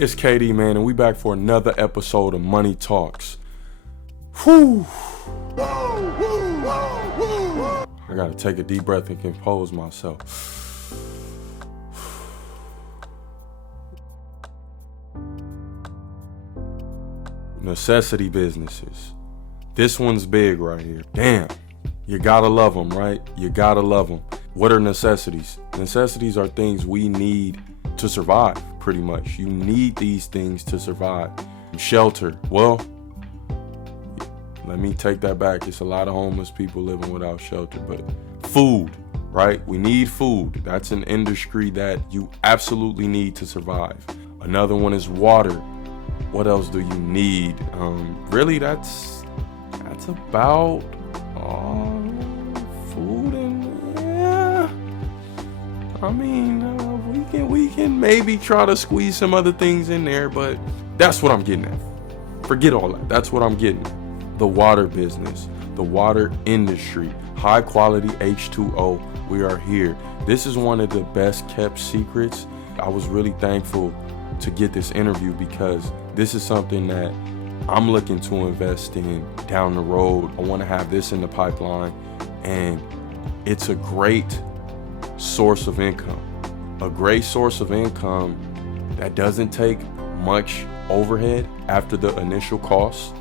It's KD, man, and we back for another episode of Money Talks. Whew. I gotta take a deep breath and compose myself. Necessity businesses. This one's big right here. Damn. You gotta love them, right? You gotta love them. What are necessities? Necessities are things we need to survive, pretty much. You need these things to survive. Shelter. Well, let me take that back. It's a lot of homeless people living without shelter, but food, right? We need food. That's an industry that you absolutely need to survive. Another one is water. What else do you need? Really, that's about food and yeah. I mean, we can maybe try to squeeze some other things in there, but that's what I'm getting at. Forget all that. That's what I'm getting at. The water business, the water industry, high quality H2O. We are here. This is one of the best kept secrets. I was really thankful to get this interview because this is something that I'm looking to invest in down the road. I want to have this in the pipeline, and it's a great source of income. A great source of income that doesn't take much overhead after the initial costs.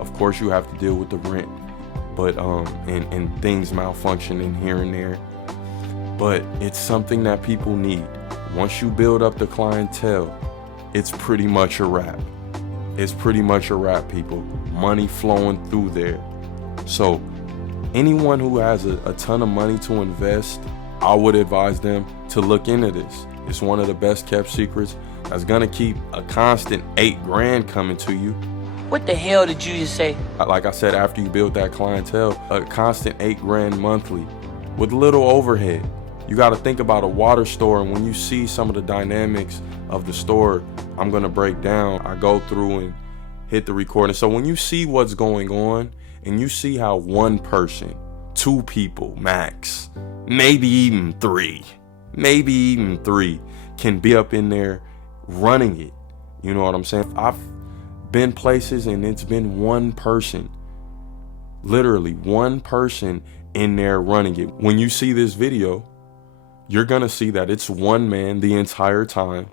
Of course, you have to deal with the rent, but and things malfunctioning here and there. But it's something that people need. Once you build up the clientele, it's pretty much a wrap. It's pretty much a wrap, people. Money flowing through there. So anyone who has a ton of money to invest, I would advise them to look into this. It's one of the best kept secrets that's gonna keep a constant $8,000 coming to you. What the hell did you just say? Like I said, after you build that clientele, a constant $8,000 monthly with little overhead. You got to think about a water store, and when you see some of the dynamics of the store, I'm going to break down. I go through and hit the recording. So when you see what's going on and you see how one person, two people max, maybe even three can be up in there running it. You know what I'm saying? I've been places and it's been one person, literally one person in there running it. When you see this video, you're gonna see that it's one man the entire time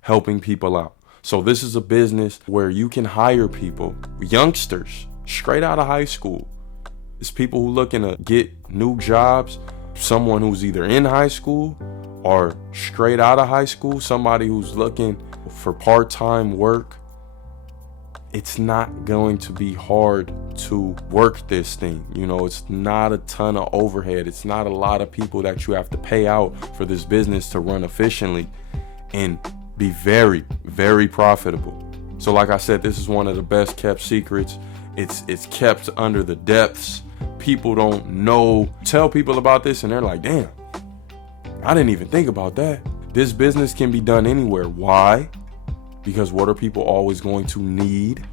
helping people out. So this is a business where you can hire people, youngsters, straight out of high school. It's people who looking to get new jobs, someone who's either in high school or straight out of high school, somebody who's looking for part-time work. It's not going to be hard to work this thing. You know, it's not a ton of overhead. It's not a lot of people that you have to pay out for this business to run efficiently and be very, very profitable. So like I said, this is one of the best kept secrets. It's kept under the depths. People don't know. Tell people about this and they're like, damn, I didn't even think about that. This business can be done anywhere. Why? Because what are people always going to need?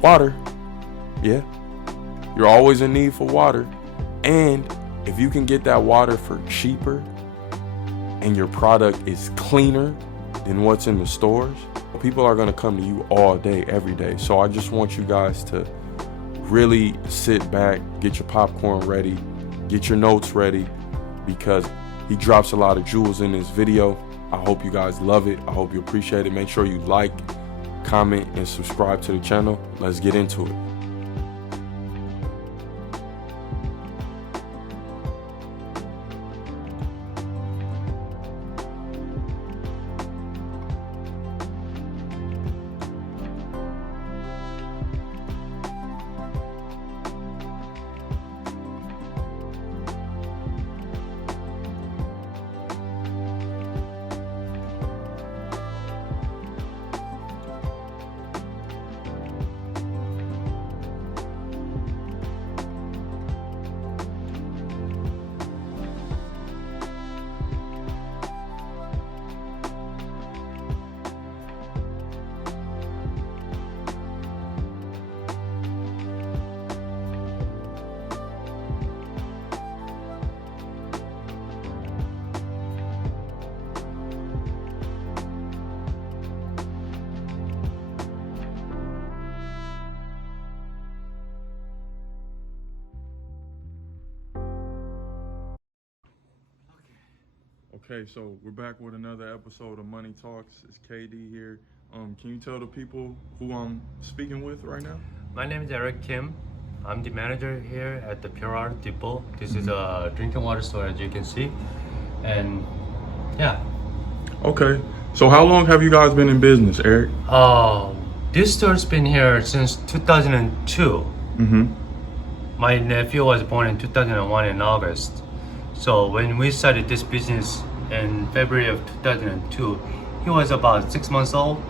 Water. Yeah. You're always in need for water. And if you can get that water for cheaper and your product is cleaner than what's in the stores, people are going to come to you all day, every day. So I just want you guys to really sit back, get your popcorn ready, get your notes ready, because he drops a lot of jewels in this video. I hope you guys love it. I hope you appreciate it. Make sure you like, comment, and subscribe to the channel. Let's get into it. Okay, so we're back with another episode of Money Talks. It's KD here. Can you tell the people who I'm speaking with right now? My name is Eric Kim. I'm the manager here at the Pure Water Depot. This is a drinking water store, as you can see. And yeah. Okay, so how long have you guys been in business, Eric? This store's been here since 2002. Mm-hmm. My nephew was born in 2001 in August. So when we started this business in February of 2002, he was about 6 months old.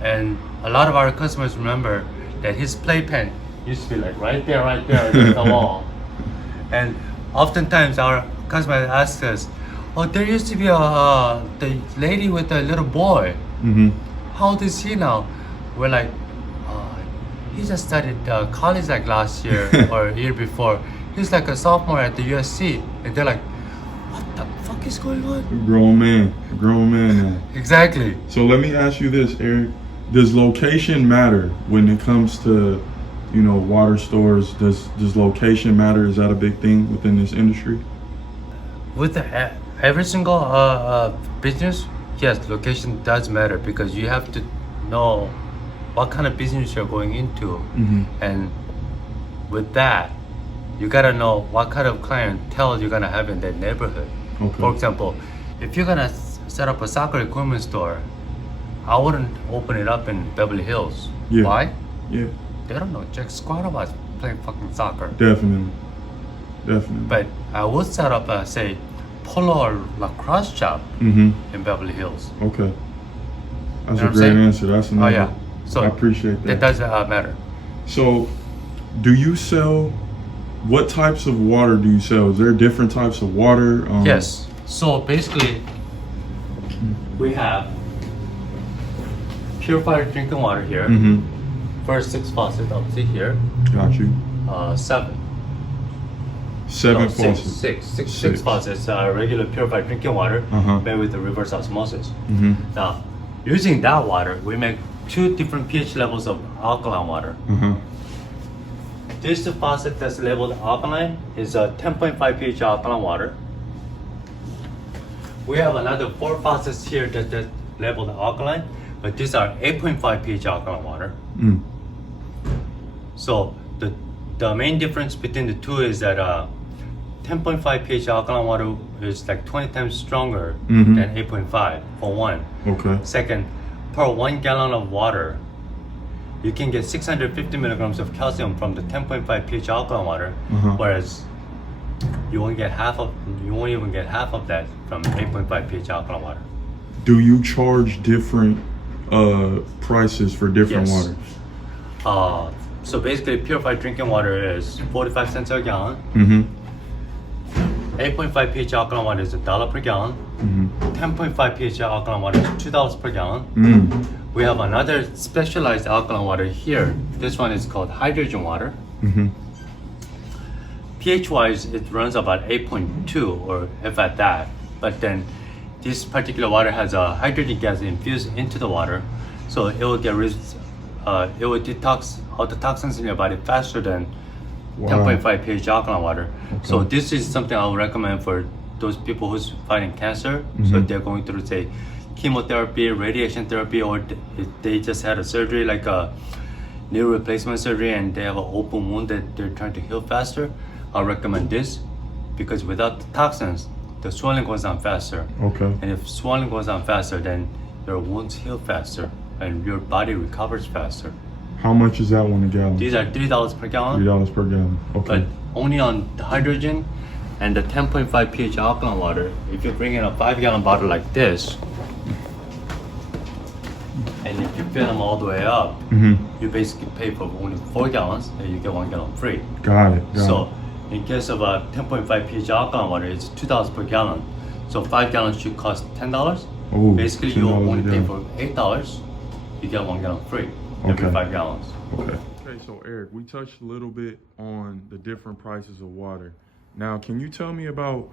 And a lot of our customers remember that his playpen used to be like right there against the wall. And oftentimes our customers ask us, "Oh, there used to be the lady with a little boy. Mm-hmm. How old is he now?" We're like, he just started college like last year or year before. He's like a sophomore at the USC. And they're like, "What the fuck is going on?" Grown man now. Exactly. So let me ask you this, Eric. Does location matter when it comes to, water stores? Does location matter? Is that a big thing within this industry? With every single business, yes, location does matter because you have to know what kind of business you're going into. Mm-hmm. And with that, you gotta know what kind of clientele you're gonna have in that neighborhood. Okay. For example, if you're gonna set up a soccer equipment store, I wouldn't open it up in Beverly Hills. Yeah. Why? Yeah, They don't know jack squat about playing fucking soccer. definitely. But I would set up a, say, polo or lacrosse shop Mm-hmm. in Beverly Hills. Okay. That's You know a what I'm great saying? answer. That's another. Oh yeah. So I appreciate that. That does matter. So, do you sell? What types of water do you sell? Is there different types of water? Yes. So basically, we have purified drinking water here. Mm-hmm. First 6 faucets, obviously here. Got you. 7. Seven No, faucets. Six faucets. Regular purified drinking water Uh-huh. made with the reverse osmosis. Mm-hmm. Now, using that water, we make 2 different pH levels of alkaline water. Uh-huh. This faucet that's labeled alkaline is a 10.5 pH alkaline water. We have another 4 faucets here that's labeled alkaline, but these are 8.5 pH alkaline water. Mm. So the main difference between the two is that 10.5 pH alkaline water is like 20 times stronger Mhm. than 8.5 for one. Okay. Second, per 1 gallon of water, you can get 650 milligrams of calcium from the 10.5 pH alkaline water, Uh-huh. whereas you won't even get half of that from 8.5 pH alkaline water. Do you charge different prices for different Yes. waters? So basically, purified drinking water is 45 cents a gallon. Mm-hmm. 8.5 pH alkaline water is $1 per gallon. Mm-hmm. 10.5 pH alkaline water is $2 per gallon. Mm. We have another specialized alkaline water here. This one is called hydrogen water. Mm-hmm. pH wise, it runs about 8.2 or if at that. But then this particular water has a hydrogen gas infused into the water, so it will it will detox all the toxins in your body faster than Wow. 10.5 pH alkaline water. So Okay. this is something I would recommend for those people who's fighting cancer. So Mhm. they're going through, say, chemotherapy, radiation therapy, or if they just had a surgery like a knee replacement surgery and they have an open wound that they're trying to heal faster. I'll recommend this because without the toxins, the swelling goes down faster. Okay. And if swelling goes down faster, then your wounds heal faster and your body recovers faster. How much is that one a gallon? These are $3 per gallon. $3 per gallon. Okay. But only on the hydrogen and the 10.5 pH alkaline water. If you bring in a 5-gallon bottle like this, and if you fill them all the way up, Mm-hmm. you basically pay for only 4 gallons and you get 1 gallon free. Got it. So in case of a 10.5 pH alkaline water, it's $2 per gallon. So 5 gallons should cost $10. Oh, Basically, you $10 only a pay gallon. for $8. You get 1 gallon free every Okay. 5 gallons. Okay. Okay, so Eric, we touched a little bit on the different prices of water. Now, can you tell me about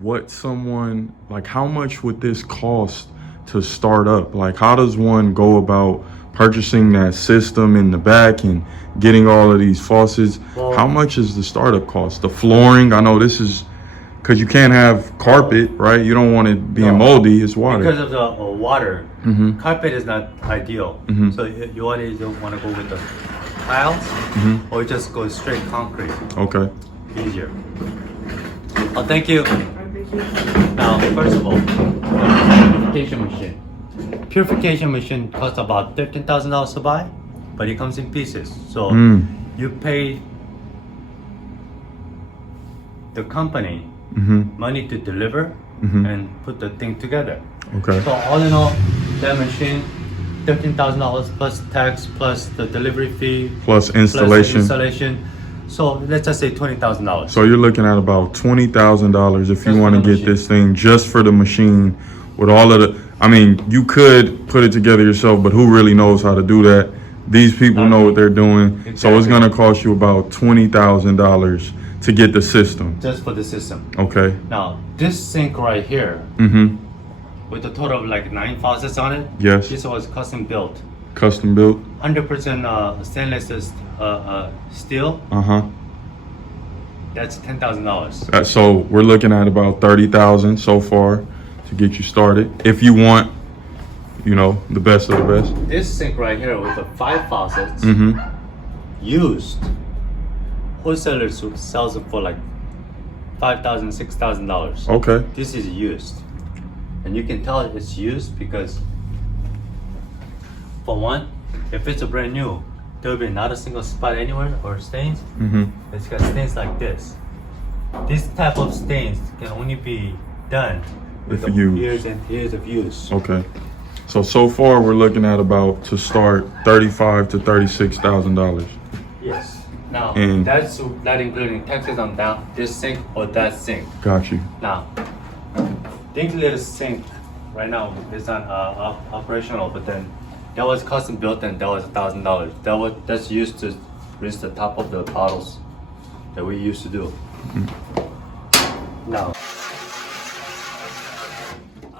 what someone, like how much would this cost to start up? Like how does one go about purchasing that system in the back and getting all of these faucets? Well- How much is the startup cost? The flooring, I know this is because you can't have carpet, right? You don't want it being No. moldy. It's water. Because of the water, Mhm. carpet is not ideal. Mhm. So you want to go with the tiles, or just go straight concrete. Okay. Easier. Oh, thank you. Now, first of all, the purification machine. Purification machine costs about $13,000 to buy, but it comes in pieces. So you pay the company money to deliver and put the thing together. Okay. So all in all, that machine, $13,000 plus tax, plus the delivery fee, Plus plus the installation. installation. So let's just say $20,000. So you're looking at about $20,000 if you Just want to for the get this thing just for the machine with all of the. I mean, you could put it together yourself, but who really knows how to do that? These people know what they're doing, so it's Exactly. gonna cost you about $20,000 to get the system. Just for the system. Okay. Now, this sink right here, Mm-hmm. with a total of like 9 faucets on it, Yes. this was custom built. Custom built. 100% stainless steel, Uh-huh. that's $10,000. So we're looking at about 30,000 so far to get you started. If you want, you know, the best of the best. This sink right here with the 5 faucets, Mm-hmm. used, wholesalers who sells it for like $5,000, $6,000. Okay. This is used, and you can tell it's used because, for one, if it's a brand new, there will be not a single spot anywhere or stains. Mm-hmm. It's got stains like this. This type of stains can only be done with If the used. years and years of use. Okay. So far we're looking at about to start $35,000 to $36,000. Yes. Now And- that's not including taxes on this sink or that sink. Got you. Now, this little sink right now is not operational, but then that was custom built and that was $1,000. That's used to rinse the top of the bottles that we used to do. Now,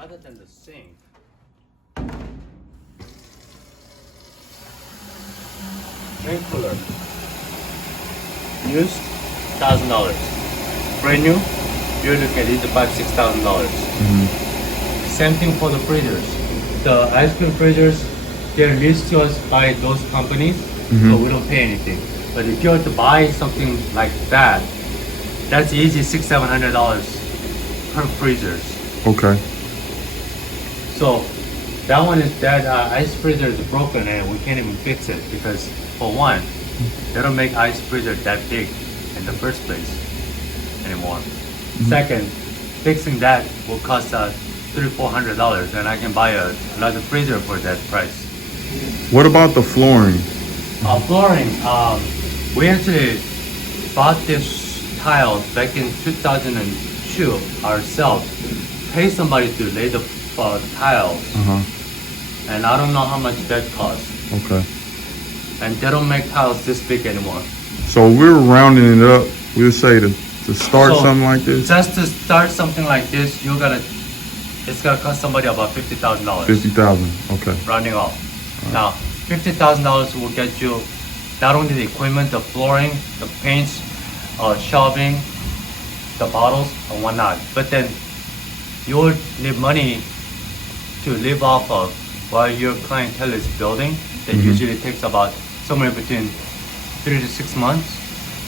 other than the sink, drink cooler used $1,000. Brand new, you're looking at either $5,000-$6,000. Same thing for the freezers. The ice cream freezers, they're leased to us by those companies, so we don't pay anything. But if you were to buy something like that, that's easy $600-$700 per freezers. Okay. So that one is that ice freezer is broken and we can't even fix it because, for one, they don't make ice freezer that big in the first place anymore. Second, fixing that will cost $300-$400, and I can buy another freezer for that price. What about the flooring? Flooring, we actually bought this tile back in 2002 ourselves. Pay somebody to lay the tiles, Uh-huh. and I don't know how much that costs. Okay. And they don't make tiles this big anymore. So we're rounding it up. We'll say to start So, something like this, Just to start something like this, it's gonna cost somebody about $50,000. 50,000. Okay. Rounding off. Now, $50,000 will get you not only the equipment, the flooring, the paints, shelving, the bottles, and whatnot, but then you will need money to live off of while your clientele is building. That usually takes about somewhere between 3 to 6 months.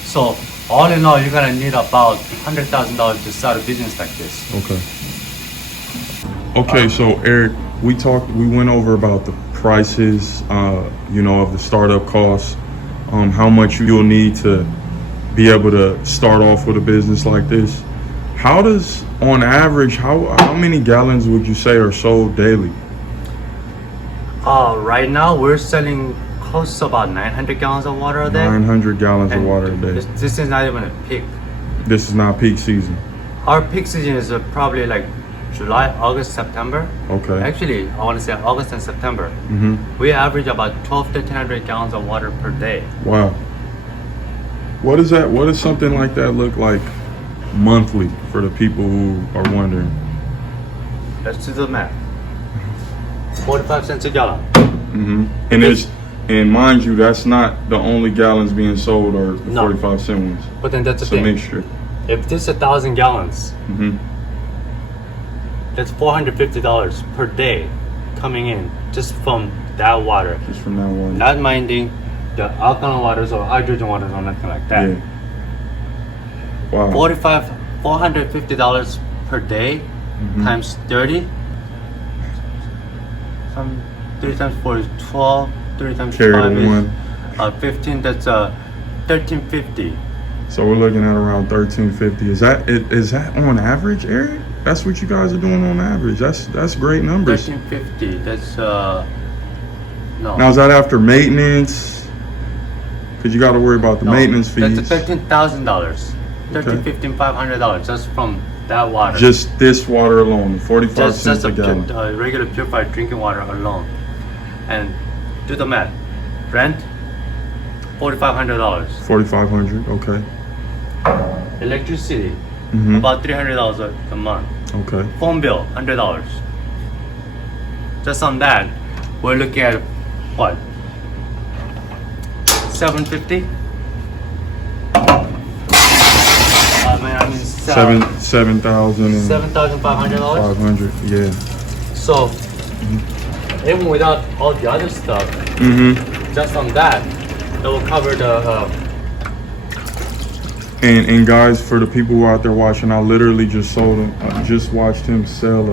So all in all, you're gonna need about $100,000 to start a business like this. Okay. Okay, so Eric, we went over about the prices, you know, of the startup costs, how much you'll need to be able to start off with a business like this. How does, on average, how many gallons would you say are sold daily? Right now we're selling close to about 900 gallons of water a day. 900 gallons of And water a day. This is not even a peak. This is not peak season. Our peak season is probably like July, August, September. Okay. Actually, I want to say August and September. We average about 1,200 gallons of water per day. Wow. What is that? What does something like that look like monthly for the people who are wondering? Let's do the math. 45 cents a gallon. And mind you, that's not the only gallons being sold or the No. 45-cent ones. But then that's the It's a thing. mixture. If this is 1,000 gallons, Mm-hmm. that's $450 per day coming in just from that water. Just from that water. Not minding the alkaline waters or hydrogen waters or nothing like that. Yeah. Wow. $450 per day times 30. 3 times 4 is 12. 3 times Carry 5 the is one. 15. That's $13.50. So we're looking at around $13.50. Is that on average, Eric? That's what you guys are doing on average. That's great numbers. $13.50. That's no. Now is that after maintenance? Because you got to worry about the maintenance fees. That's $13,000. $13,500 just from that water. Just this water alone, 45 cents a gallon. Regular purified drinking water alone. And do the math. Rent, $4,500. 4,500. Okay. Electricity, Mhm. about $300 a month. Okay. Phone bill, $100. Just on that, we're looking at what? $750? $7,500. $7,500. Yeah. So, even without all the other stuff, Mm-hmm. just on that, it will cover the. And guys, for the people who are out there watching, I literally just sold him. I just watched him sell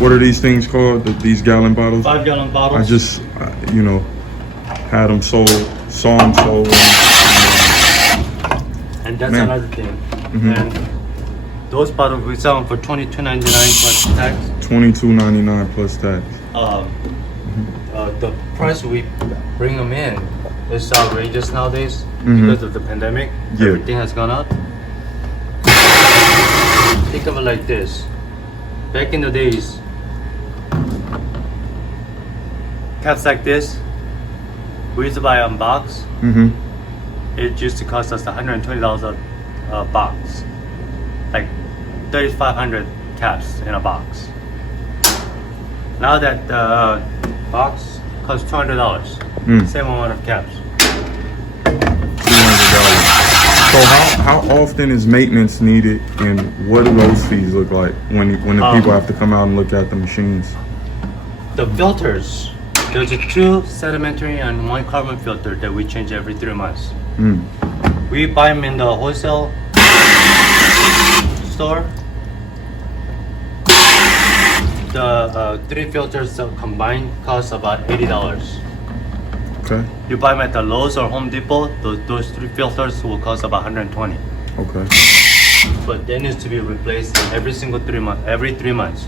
what are these things called? These gallon bottles. 5-gallon bottles. I just, had them sold, saw them sold. And that's Man. another thing. Mhm. And those bottles we sell them for $22.99 plus tax. $22.99 plus tax. The price we bring them in is outrageous nowadays Mhm. because of the pandemic. Yeah. Everything has gone up. Think of it like this. Back in the days, caps like this, we used to buy a box. Mm-hmm. It used to cost us $120 a box. Like 3,500 caps in a box. Now that the box costs $200. Same amount of caps. $200. So how often is maintenance needed, and what do those fees look like when the people have to come out and look at the machines? The filters, there's a 2 sedimentary and 1 carbon filter that we change every 3 months. Mm. We buy them in the wholesale store. The 3 filters combined cost about $80. Okay. You buy them at the Lowe's or Home Depot, those 3 filters will cost about $120. Okay. But they need to be replaced every 3 months.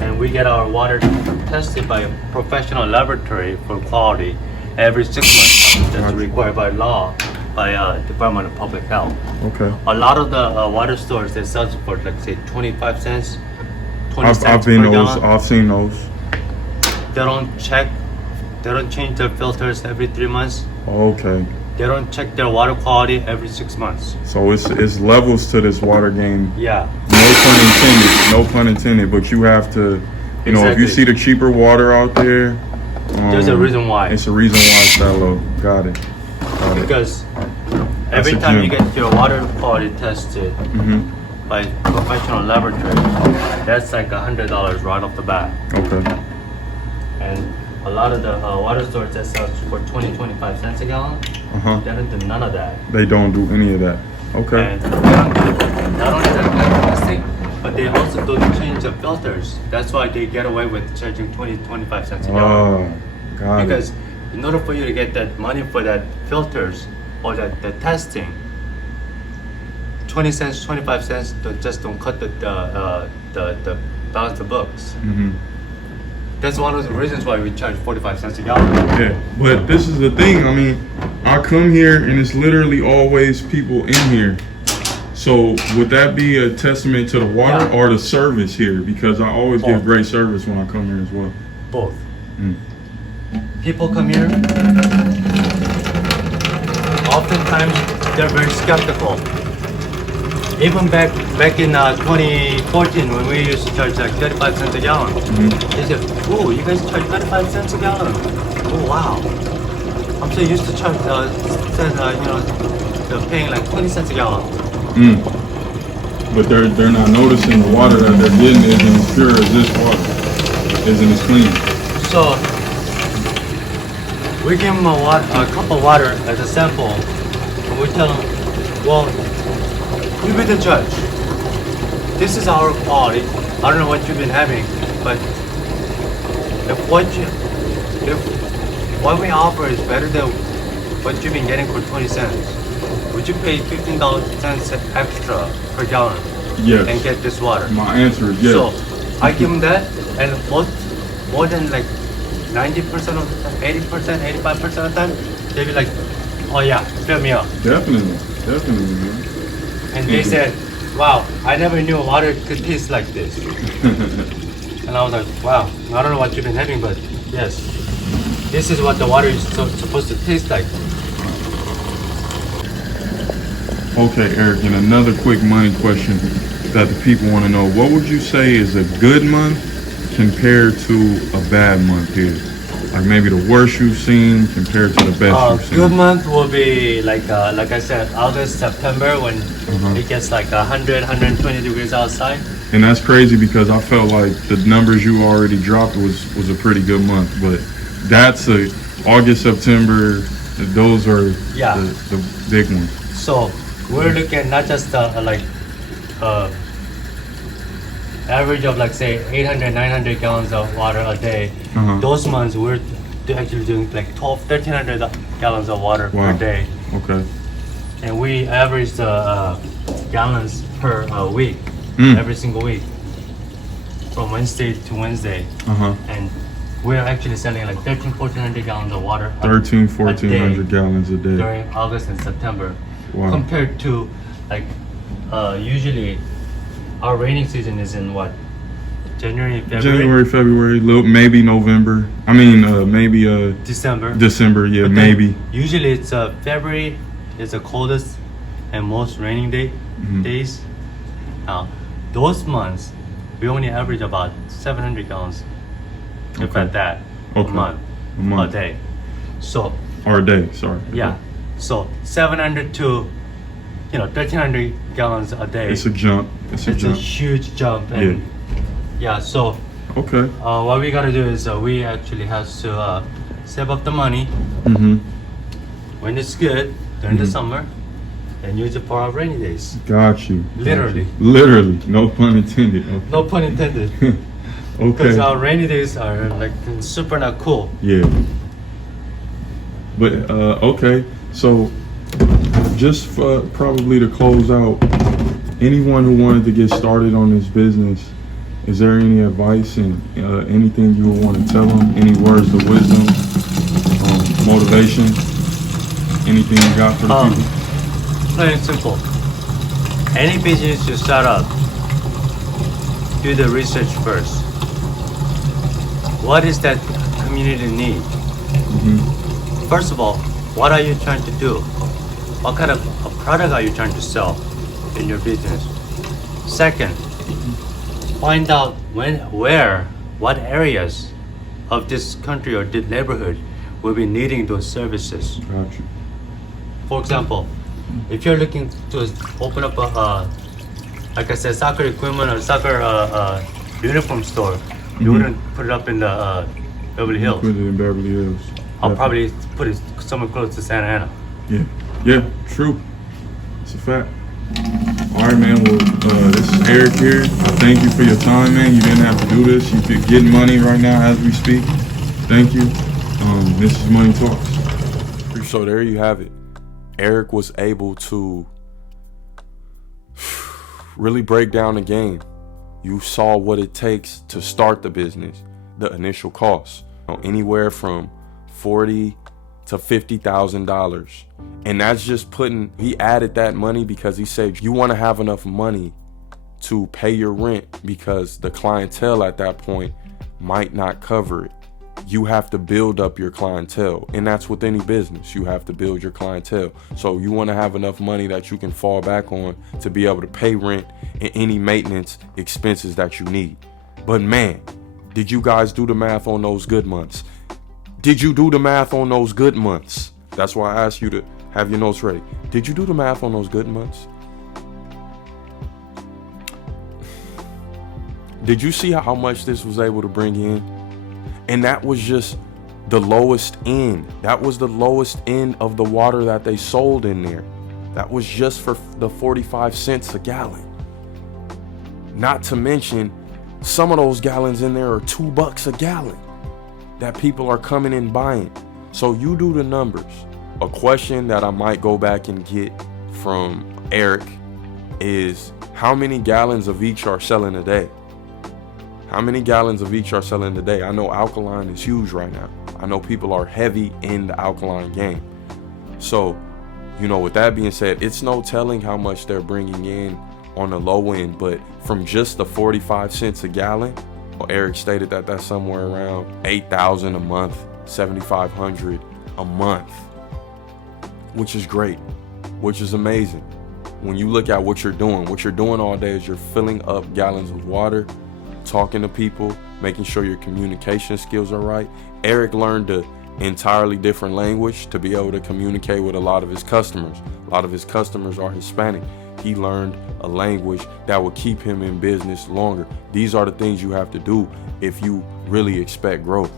And we get our water tested by a professional laboratory for quality every 6 months. That's required by law by Department of Public Health. Okay. A lot of the water stores, they sell it for like say 25 cents, 20 I've cents been per those. gallon. I've seen those. They don't change their filters every 3 months. Okay. They don't check their water quality every 6 months. So it's levels to this water game. Yeah. No pun intended. But you have to, if you Exactly. see the cheaper water out there, There's a reason why. It's a reason why it's that low. Got it. Because That's every a time you gem. get your water quality tested Mm-hmm. by professional laboratory, that's like $100 right off the bat. Okay. And a lot of the water stores that sell for 25 cents a gallon, Uh-huh. they don't do none of that. They don't do any of that. Okay. And not only that plastic, but they also don't change the filters. That's why they get away with charging 25 cents a gallon. Oh, got Because it. in order for you to get that money for that filters or the testing, 20 cents, 25 cents just don't cut the balance the books. Mm-hmm. That's one of the reasons why we charge 45 cents a gallon. Yeah, but this is the thing. I mean, I come here and it's literally always people in here. So would that be a testament to the water Yeah. or the service here? Because I always give Both. great service when I come here as well. Both. Mm. People come here, oftentimes they're very skeptical. Even back in 2014 when we used to charge like 35 cents a gallon, they said, "Oh, you guys charge 35 cents a gallon? Oh wow! I'm so used to charge, they're paying like 20 cents a gallon." But they're not noticing the water that they're getting isn't as pure as this water, isn't as clean. So we give them a cup of water as a sample, and we tell them, well, you be the judge. This is our quality. I don't know what you've been having, but if what we offer is better than what you've been getting for 20 cents, would you pay 15 cents extra per gallon Yes. and get this water? My answer is yes. So I give them that, and more than like 90% of the time, 80%, 85% of the time, they be like, oh yeah, fill me up. Definitely, man. And they said, wow, I never knew water could taste like this. And I was like, wow, I don't know what you've been having, but yes, this is what the water is supposed to taste like. Okay, Eric, and another quick money question that the people want to know. What would you say is a good month compared to a bad month here? Like maybe the worst you've seen compared to the best you've seen. Good month will be like I said, August, September, when it gets like 100, 120 degrees outside. And that's crazy because I felt like the numbers you already dropped was a pretty good month, but that's August, September, those are the big ones. So we're looking at not just average of like say 800, 900 gallons of water a day. Those months we're actually doing like 1,300 gallons of water per day. Okay. And we average gallons per week, every single week, from Wednesday to Wednesday. And we're actually selling like 1,400 gallons of water. 1,400 gallons a day during August and September. Wow. Compared to like usually our raining season is in what? January, February, maybe November. I mean, maybe December. Yeah, but maybe. Usually it's February is the coldest and most raining days. Now, those months we only average about 700 gallons, if at that, a month, a day. So. Or a day, sorry. Yeah. So 700 to 1,300 gallons a day. It's a jump. It's a huge jump. And so what we gotta do is we actually have to save up the money when it's good during the summer and use it for our rainy days. Got you. Literally. No pun intended. Okay. No pun intended. Because our rainy days are like super not cool. Yeah. But okay, so just probably to close out, anyone who wanted to get started on this business, is there any advice and anything you would want to tell them? Any words of wisdom, motivation, anything you got for the people? Plain and simple. Any business you start up, do the research first. What is that community need? First of all, what are you trying to do? What kind of a product are you trying to sell in your business? Second, find out what areas of this country or this neighborhood will be needing those services. Gotcha. For example, if you're looking to open up like I said, soccer equipment or soccer uniform store, you wouldn't put it up in the Beverly Hills. Put it in Beverly Hills. I'll probably put it somewhere close to Santa Ana. Yeah, true. It's a fact. All right, man. Well, this is Eric here. I thank you for your time, man. You didn't have to do this. You could get money right now as we speak. Thank you. This is Money Talks. So there you have it. Eric was able to really break down the game. You saw what it takes to start the business, the initial costs, anywhere from $40,000 to $50,000. And that's just he added that money because he said you want to have enough money to pay your rent because the clientele at that point might not cover it. You have to build up your clientele, and that's with any business. You have to build your clientele. So you want to have enough money that you can fall back on to be able to pay rent and any maintenance expenses that you need. But man, did you guys do the math on those good months? Did you do the math on those good months? That's why I asked you to have your notes ready. Did you do the math on those good months? Did you see how much this was able to bring in? And that was just the lowest end. That was the lowest end of the water that they sold in there. That was just for the 45 cents a gallon. Not to mention, some of those gallons in there are $2 a gallon that people are coming and buying. So you do the numbers. A question that I might go back and get from Eric is, how many gallons of each are selling a day? How many gallons of each are selling a day? I know alkaline is huge right now. I know people are heavy in the alkaline game. So, with that being said, it's no telling how much they're bringing in on the low end, but from just the 45 cents a gallon, Eric stated that that's somewhere around $8,000 a month, $7,500 a month, which is great, which is amazing. When you look at what you're doing all day is you're filling up gallons of water, talking to people, making sure your communication skills are right. Eric learned an entirely different language to be able to communicate with a lot of his customers. A lot of his customers are Hispanic. He learned a language that will keep him in business longer. These are the things you have to do if you really expect growth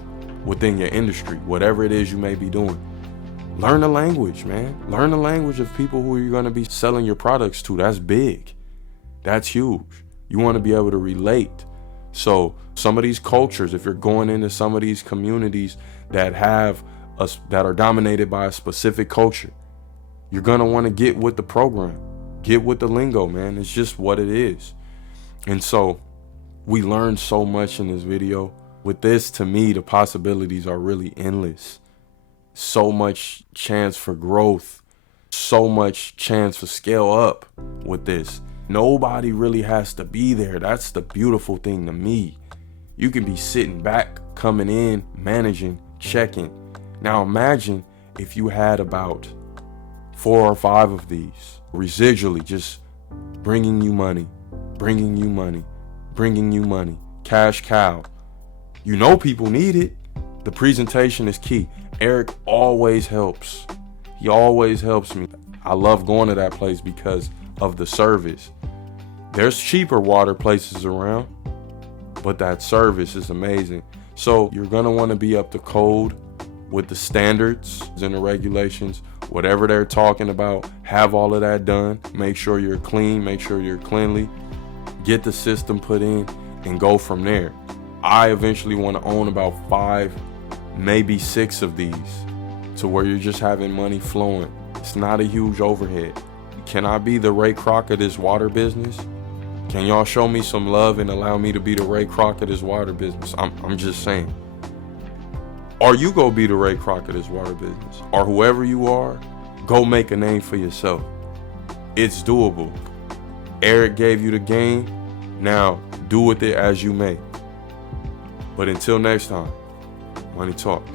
within your industry, whatever it is you may be doing. Learn the language, man. Learn the language of people who you're going to be selling your products to. That's big. That's huge. You want to be able to relate. So some of these cultures, if you're going into some of these communities that are dominated by a specific culture, you're going to want to get with the program, get with the lingo, man. It's just what it is. And so we learned so much in this video. With this, to me, the possibilities are really endless. So much chance for growth, so much chance for scale up with this. Nobody really has to be there. That's the beautiful thing to me. You can be sitting back, coming in, managing, checking. Now imagine if you had about 4 or 5 of these residually just bringing you money, bringing you money, bringing you money. Cash cow. People need it. The presentation is key. Eric always helps. He always helps me. I love going to that place because of the service. There's cheaper water places around, but that service is amazing. So you're going to want to be up to code with the standards and the regulations, whatever they're talking about. Have all of that done. Make sure you're clean, make sure you're cleanly. Get the system put in and go from there. I eventually want to own about 5, maybe 6 of these to where you're just having money flowing. It's not a huge overhead. Can I be the Ray Kroc of this water business? Can y'all show me some love and allow me to be the Ray Kroc of this water business? I'm just saying. Or you go be the Ray Kroc of this water business. Or whoever you are, go make a name for yourself. It's doable. Eric gave you the game. Now do with it as you may. But until next time, Money Talks.